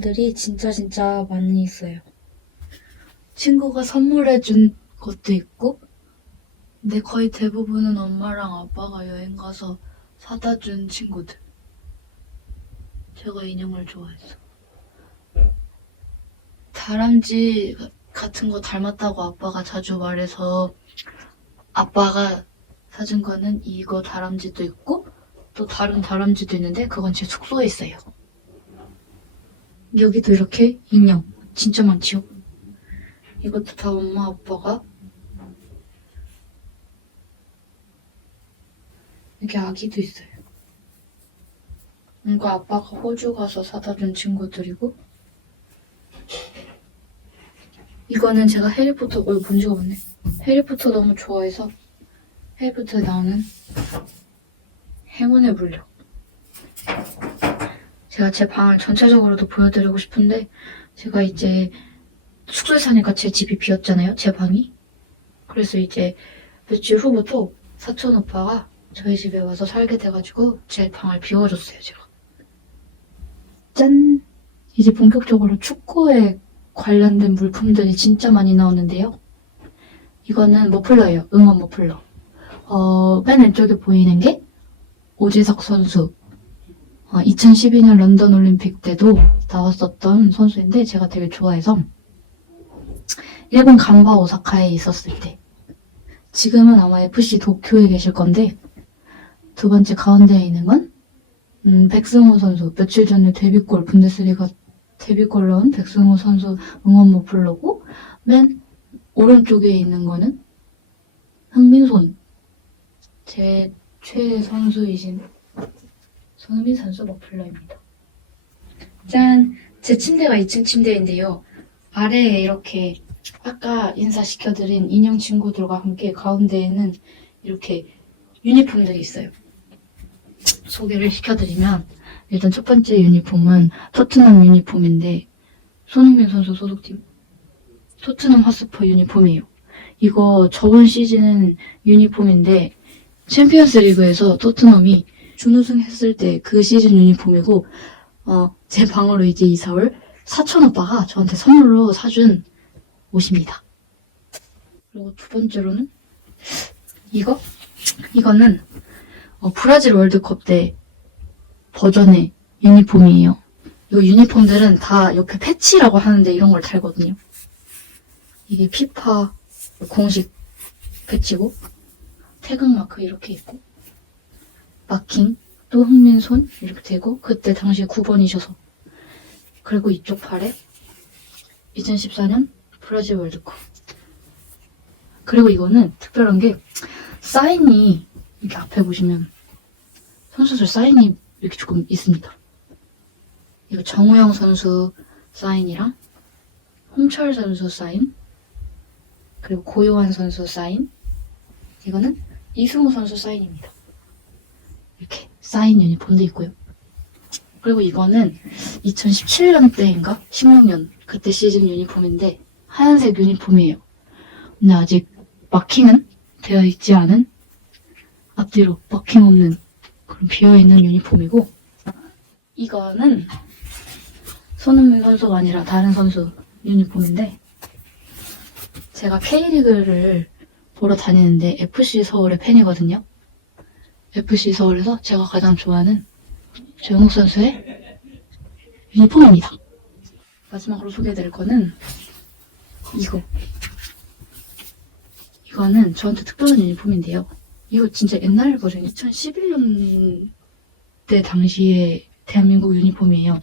들이 진짜 많이 있어요. 친구가 선물해준 것도 있고, 근데 거의 대부분은 엄마랑 아빠가 여행 가서 사다 준 친구들. 제가 인형을 좋아해서. 다람쥐 같은 거 닮았다고 아빠가 자주 말해서 아빠가 사준 거는 이거 다람쥐도 있고 또 다른 다람쥐도 있는데 그건 제 숙소에 있어요. 여기도 이렇게 인형 진짜 많지요? 이것도 다 엄마 아빠가. 여기 아기도 있어요. 이거 아빠가 호주 가서 사다 준 친구들이고, 이거는 제가 해리포터 본 지가 없네. 해리포터 너무 좋아해서 해리포터에 나오는 행운의 물력. 제가 제 방을 전체적으로도 보여드리고 싶은데 제가 이제 숙소에 사니까 제 집이 비었잖아요, 제 방이. 그래서 이제 며칠 후부터 사촌 오빠가 저희 집에 와서 살게 돼가지고 제 방을 비워줬어요, 제가. 짠! 이제 본격적으로 축구에 관련된 물품들이 진짜 많이 나오는데요. 이거는 머플러예요. 응원 머플러. 맨 왼쪽에 보이는 게 오재석 선수. 2012년 런던 올림픽 때도 나왔었던 선수인데 제가 되게 좋아해서 일본 간바 오사카에 있었을 때, 지금은 아마 FC 도쿄에 계실 건데, 두 번째 가운데에 있는 건 백승호 선수, 며칠 전에 데뷔골, 분데스리가 데뷔골 넣은 백승호 선수 응원 머플러고, 맨 오른쪽에 있는 거는 흥민손, 제 최애 선수이신 손흥민 선수 머플러입니다. 짠! 제 침대가 2층 침대인데요. 아래에 이렇게 아까 인사시켜드린 인형 친구들과 함께 가운데에는 이렇게 유니폼들이 있어요. 소개를 시켜드리면, 일단 첫 번째 유니폼은 토트넘 유니폼인데 손흥민 선수 소속팀 토트넘 핫스퍼 유니폼이에요. 이거 저번 시즌 유니폼인데 챔피언스 리그에서 토트넘이 준우승 했을 때 그 시즌 유니폼이고, 제 방으로 이제 이사 올 사촌 오빠가 저한테 선물로 사준 옷입니다. 그리고 두 번째로는 이거는 브라질 월드컵 때 버전의 유니폼이에요. 이 유니폼들은 다 옆에 패치라고 하는데 이런 걸 달거든요. 이게 피파 공식 패치고, 태극마크 이렇게 있고, 마킹, 또 흥민손 이렇게 되고, 그때 당시에 9번이셔서. 그리고 이쪽 팔에 2014년 브라질 월드컵. 그리고 이거는 특별한 게 사인이 이렇게 앞에 보시면 선수들 사인이 이렇게 조금 있습니다. 이거 정우영 선수 사인이랑 홍철 선수 사인, 그리고 고요한 선수 사인, 이거는 이승우 선수 사인입니다. 이렇게 사인 유니폼도 있고요. 그리고 이거는 2017년 때인가 16년 그때 시즌 유니폼인데 하얀색 유니폼이에요. 근데 아직 마킹은 되어 있지 않은, 앞뒤로 마킹 없는 그런 비어있는 유니폼이고, 이거는 손흥민 선수가 아니라 다른 선수 유니폼인데, 제가 K리그를 보러 다니는데 FC 서울의 팬이거든요. FC 서울에서 제가 가장 좋아하는 조영욱 선수의 유니폼입니다. 마지막으로 소개해드릴 거는 이거는 저한테 특별한 유니폼인데요. 이거 진짜 옛날 버전, 2011년 때 당시에 대한민국 유니폼이에요.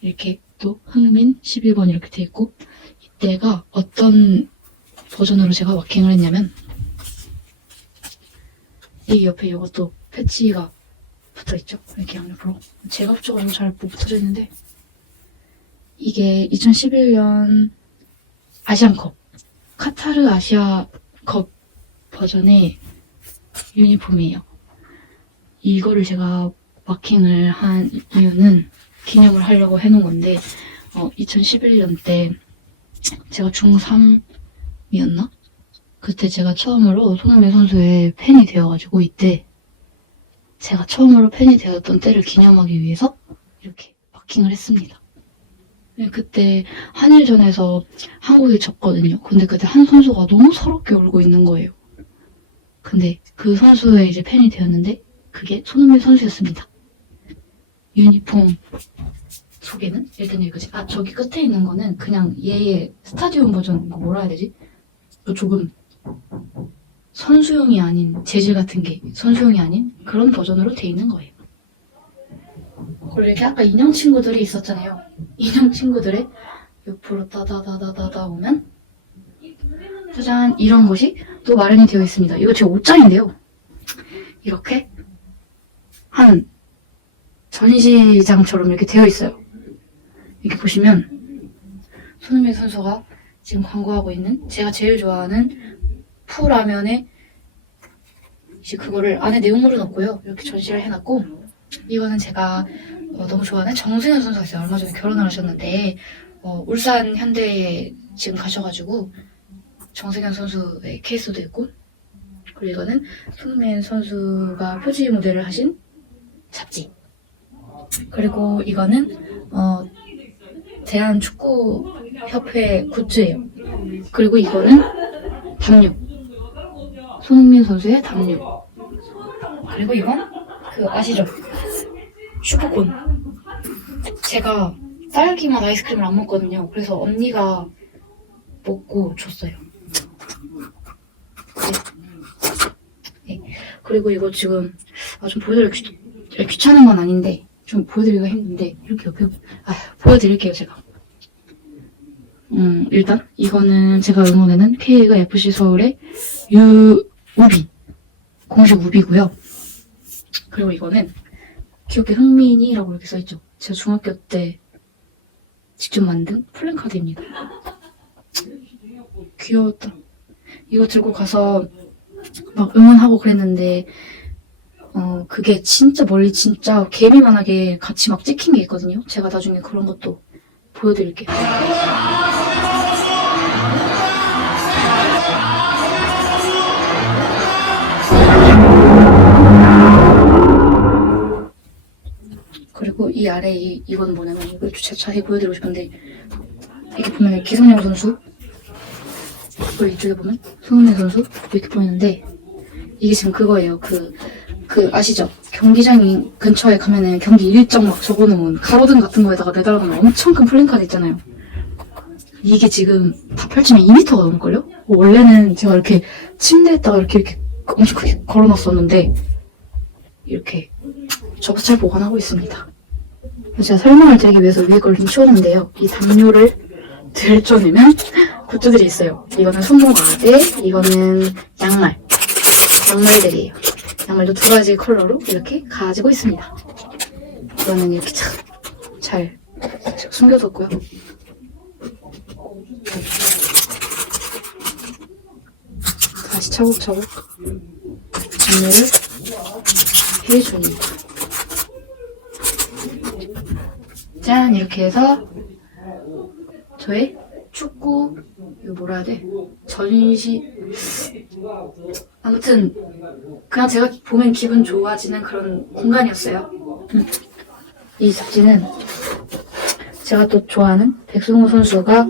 이렇게 또 흥민 11번 이렇게 돼 있고, 이때가 어떤 버전으로 제가 마킹을 했냐면, 이 옆에 이것도 패치가 붙어있죠? 이렇게 양옆으로. 제가 붙여가지고 잘 못 붙어져 있는데, 이게 2011년 아시안컵, 카타르 아시아컵 버전의 유니폼이에요. 이거를 제가 마킹을 한 이유는 기념을 하려고 해놓은 건데, 2011년 때 제가 중3이었나? 그때 제가 처음으로 손흥민 선수의 팬이 되어가지고, 이때 제가 처음으로 팬이 되었던 때를 기념하기 위해서 이렇게 마킹을 했습니다. 그때 한일전에서 한국이 졌거든요. 근데 그때 한 선수가 너무 서럽게 울고 있는 거예요. 근데 그 선수의 이제 팬이 되었는데 그게 손흥민 선수였습니다. 유니폼 소개는 일단 여기까지. 아, 저기 끝에 있는 거는 그냥 얘의 스타디움 버전, 이거 뭐라 해야 되지? 조금 선수용이 아닌, 재질 같은 게 선수용이 아닌 그런 버전으로 돼 있는 거예요. 그리고 이렇게 아까 인형 친구들이 있었잖아요. 인형 친구들의 옆으로 따다다다다다 오면 짜잔, 이런 것이 또 마련이 되어 있습니다. 이거 제 옷장인데요. 이렇게 한 전시장처럼 이렇게 되어 있어요. 이렇게 보시면 손흥민 선수가 지금 광고하고 있는 제가 제일 좋아하는 푸라면에 이제 그거를 안에 내용물은 없고요. 이렇게 전시를 해놨고, 이거는 제가 너무 좋아하는 정승현 선수가 있어요. 얼마 전에 결혼을 하셨는데 울산 현대에 지금 가셔가지고 정승현 선수의 케이스도 있고, 그리고 이거는 손흥민 선수가 표지 모델을 하신 잡지, 그리고 이거는 대한축구협회 굿즈예요. 그리고 이거는 담요, 손흥민 선수의 담요. 그리고 이건 그 아시죠? 슈퍼콘. 제가 딸기맛 아이스크림을 안 먹거든요. 그래서 언니가 먹고 줬어요. 네. 그리고 이거 지금 좀 보여드리기 귀찮은 건 아닌데 좀 보여드리기가 힘든데 이렇게 옆에 보여드릴게요. 제가 일단 이거는 제가 응원하는 K리그 FC 서울의 우비, 공식 우비고요. 그리고 이거는 귀엽게 흥민이라고 이렇게 써있죠. 제가 중학교 때 직접 만든 플랜카드입니다. 귀여웠다. 이거 들고 가서 막 응원하고 그랬는데 그게 진짜 멀리 진짜 개미만하게 같이 막 찍힌 게 있거든요. 제가 나중에 그런 것도 보여드릴게요. 그리고 이 아래 이건 뭐냐면, 이거 자세히 보여드리고 싶은데, 이렇게 보면 기성용 선수, 그리고 이쪽에 보면 손흥민 선수 이렇게 보이는데, 이게 지금 그거예요. 아시죠? 경기장 근처에 가면은 경기 일정 막 적어놓은 가로등 같은 거에다가 매달아놓은 엄청 큰 플랜카드 있잖아요. 이게 지금 다 펼치면 2m가 넘을걸요? 원래는 제가 이렇게 침대에다가 이렇게 엄청 크게 걸어놨었는데, 이렇게 저도 잘 보관하고 있습니다. 제가 설명을 드리기 위해서 위에 걸 좀 치웠는데요. 이 담요를 들춰내면 굿즈들이 있어요. 이거는 손목가드, 이거는 양말들이에요. 양말도 두 가지 컬러로 이렇게 가지고 있습니다. 이거는 이렇게 잘 숨겨뒀고요. 다시 차곡차곡 정리를 해줍니다. 짠! 이렇게 해서 저의 축구, 이거 뭐라 해야 돼? 전시, 아무튼 그냥 제가 보면 기분 좋아지는 그런 공간이었어요. 이 잡지는 제가 또 좋아하는 백승호 선수가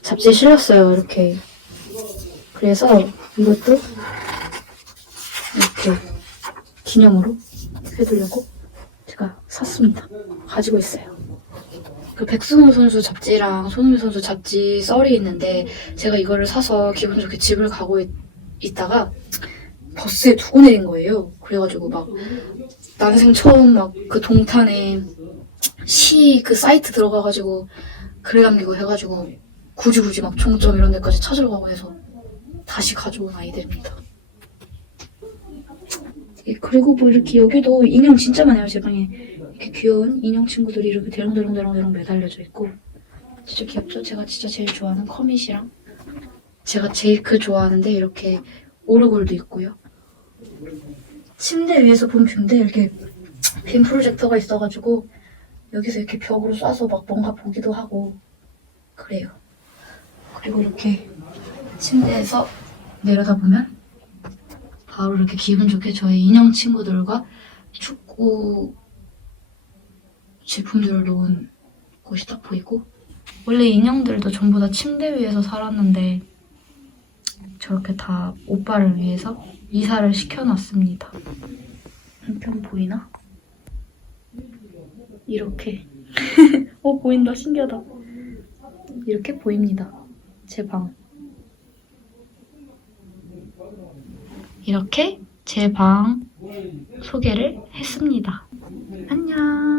잡지에 실렸어요. 이렇게. 그래서 이것도 이렇게 기념으로 해두려고 제가 샀습니다. 가지고 있어요. 그 백승호 선수 잡지랑 손흥민 선수 잡지 썰이 있는데, 제가 이거를 사서 기분 좋게 집을 가고 있다가 버스에 두고 내린 거예요. 그래가지고 막 난생 처음 막 그 동탄에 시 그 사이트 들어가가지고 글 남기고 해가지고 굳이 막 종점 이런 데까지 찾으러 가고 해서 다시 가져온 아이들입니다. 그리고 뭐 이렇게 여기도 인형 진짜 많아요. 제 방에 이렇게 귀여운 인형 친구들이 이렇게 대롱대롱 매달려져 있고 진짜 귀엽죠? 제가 진짜 제일 좋아하는 커밋이랑 제가 제일 좋아하는데 이렇게 오르골도 있고요. 침대 위에서 본 뷰인데 이렇게 빔 프로젝터가 있어가지고 여기서 이렇게 벽으로 쏴서 막 뭔가 보기도 하고 그래요. 그리고 이렇게 침대에서 내려다보면 바로 이렇게 기분 좋게 저의 인형 친구들과 축구 제품들을 놓은 곳이 딱 보이고, 원래 인형들도 전부 다 침대 위에서 살았는데 저렇게 다 오빠를 위해서 이사를 시켜놨습니다. 한편 보이나? 이렇게 보인다. 신기하다. 이렇게 보입니다. 제 방. 이렇게 제 방 소개를 했습니다. 안녕.